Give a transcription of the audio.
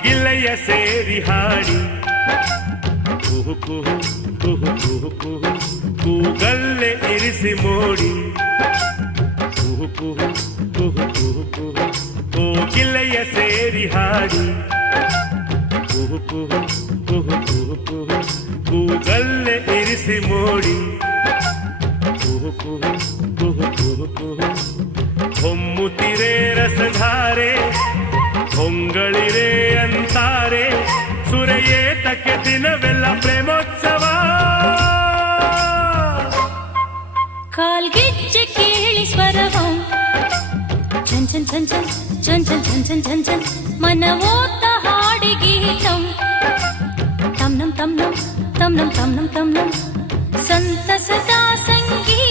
ಕೋಗಿಲೆಯ ಸೇರಿ ಹಾಡಿ ಕುಹು ಕುಹು ಕುಹು ಕುಹು ಕುಹು ಕೂಗಲ್ಲೇ ಇರಿಸಿ ಮೋಡಿ ಕುಹು ಕುಹು ಕುಹು ಕುಹು ಕುಹು ಕೋಗಿಲೆಯ ಸೇರಿ ಹಾಡಿ ಕುಹು ಕುಹು ಕುಹು ಕುಹು ಕುಹು ಕೂಗಲ್ಲೇ ಇರಿಸಿ ಮೋಡಿ ಕುಹು ಕುಹು ಕುಹು ಕುಹು ಕುಹು ಹೊಮ್ಮುತ್ತಿರೆ ರಸಧಾರೆ ಹೊಂಗಳಿರೆ ಅಂತಾರೆ ಸುರೆಯೇತಕ್ಕೆ ದಿನವೆಲ್ಲ ಪ್ರೇಮೋತ್ಸವ ಕಾಲ್ಗೆಜ್ಜೆ ಕೇಳಿ ಸ್ವರವಂ ಝನ್ ಝನ್ ಝನ್ ಝನ್ ಝನ್ ಝನ್ ಝನ್ ಝನ್ ಝನ್ ಝನ್ ಮನವೋತ್ತ ಹಾಡಿ ಗೀತಂ ತಮ್ ನಮ್ ತಮ್ ನಮ್ ತಮ್ ನಮ್ ತಮ್ ನಮ್ ತಮ್ ನಮ್ ಸಂತಸದ ಸಂಗೀತ